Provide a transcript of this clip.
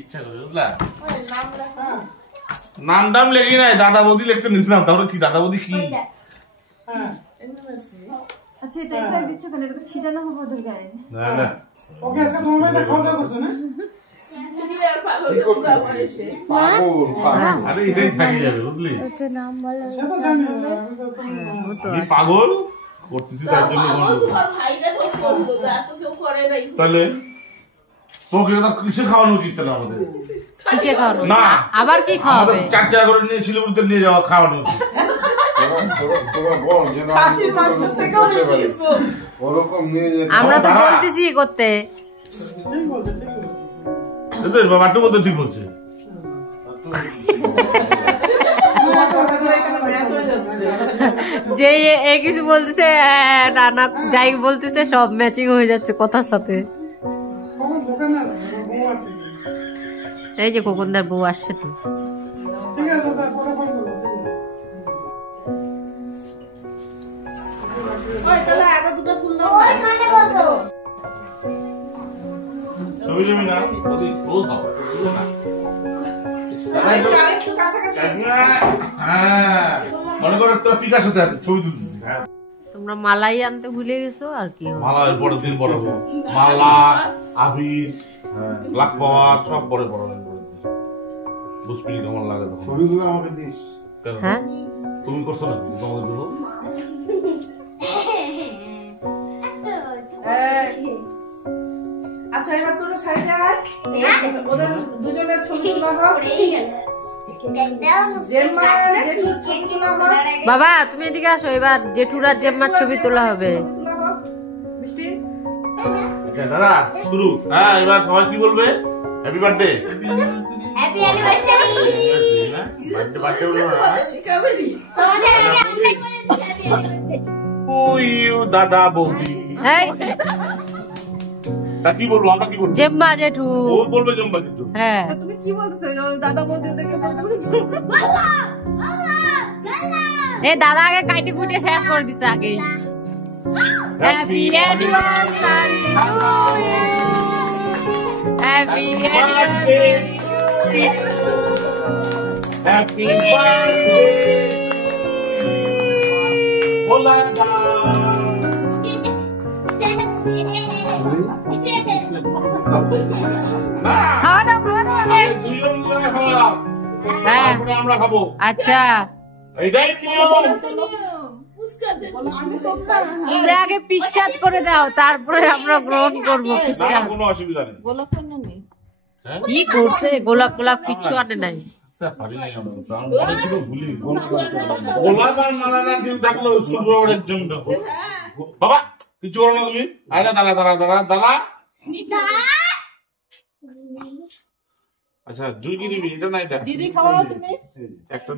ইচ্ছা করে বুঝলা নাম টাম লেগে নাই দাদা বৌদি লিখতে নিছিলাম তাহলে কি দাদা বৌদি কি আচ্ছা এটা এখানে দিচ্ছ কেন এটা তো ছিটানো হবে ওদের গায়ে না না ওকে স্যার মোবাইলে কথা বলছো না আরে এটাই থাকি যাবে বুঝলি এটা নাম বলে সেটা জানি আমি পাগল করতেছি তার জন্য তাহলে তোকে কিসে খাওয়ানো উচিত তাহলে আমাদের কিসে খাওয়ানো না আবার কি খাওয়াবে চার চার করে নিয়ে শিলিগুড়িতে নিয়ে যাওয়া খাওয়ানো উচিত আমরা তো বলতেছি করতে বাট্টু বলতে ঠিক বলছে যে এ কিছু বলতেছে না না যাই বলতেছে সব ম্যাচিং হয়ে যাচ্ছে কথার সাথে এই যে খোকনদার বউ আসছে তো ঠিক আছে দাদা পরে ফোন করব ওই তাহলে আগে দুটো ফুল দাও ওইখানে বসো ছবি ছবি না বলি বল দাও না একটু কাছাকাছি হ্যাঁ মনে করো তোর পিকাসোতে আছে ছবি তুলতেছি হ্যাঁ তোমরা মালাই আনতে ভুলে গেছো আর কি হবে মালা পরের দিন পরাবো মালা আবির হ্যাঁ লাখ পাওয়ার সব পরে পরাবো বুঝবি কেমন লাগে তখন ছবিগুলো আমাকে দিস হ্যাঁ তুমি করছো না তোমাকে দেবো আচ্ছা এবার তোরা সাইডে আয় ওদের দুজনের ছবি তোলা হোক জেম্মা জেঠুর ছবি তোলা হোক বাবা তুমি এদিকে আসো এবার জেঠুরার জেম্মার ছবি তোলা হবে তোলা হোক মিষ্টি আচ্ছা দাদা শুরু হ্যাঁ এবার সবাই কি বলবে হ্যাপি বার্থডে হ্যাপি অ্যানিভার্সারি না বার্থডে বার্থডে বলবো না শিখাবেনি তোমাদের আগে আমরা করে দিচ্ছি হ্যাপি অ্যানিভার্সারি ও ইউ দাদা বৌদি এই তা কি বলবো আমরা কি বলবো জেম্মা জেঠু ও বলবে জম্বা কিন্তু হ্যাঁ তুমি কি বলতেছো দাদা বৌদি ওদেরকে বলতে বলছো এই দাদা আগে কাইটে কুইটে শেষ করে দিছে আগে happy anniversary to you happy anniversary happy birthday বলা খাওয়া দাও আগে দুজন মিলে খাওয়া হ্যাঁ তারপরে আমরা খাবো আচ্ছা এইটাই নিয়ম তোমরা আগে পিশ্চাদ করে দাও তারপরে আমরা গ্রহণ করবো না পিশ্চাদ কোনো অসুবিধা নেই গোলাপ কেন নেই হ্যাঁ কি করছে গোলাপ গোলাপ কিচ্ছু আনে নাই পারি নাই আমরা মনে ছিল ভুলি গোলাপ আর মালানা দিন থাকলো শুক্রবারের জন্য বাবা কিছু করো না তুমি আরে দাঁড়া দাঁড়া দাঁড়া দাঁড়া আচ্ছা দুই কি নিবি এটা না এটা দিদি খাওয়াও তুমি একটা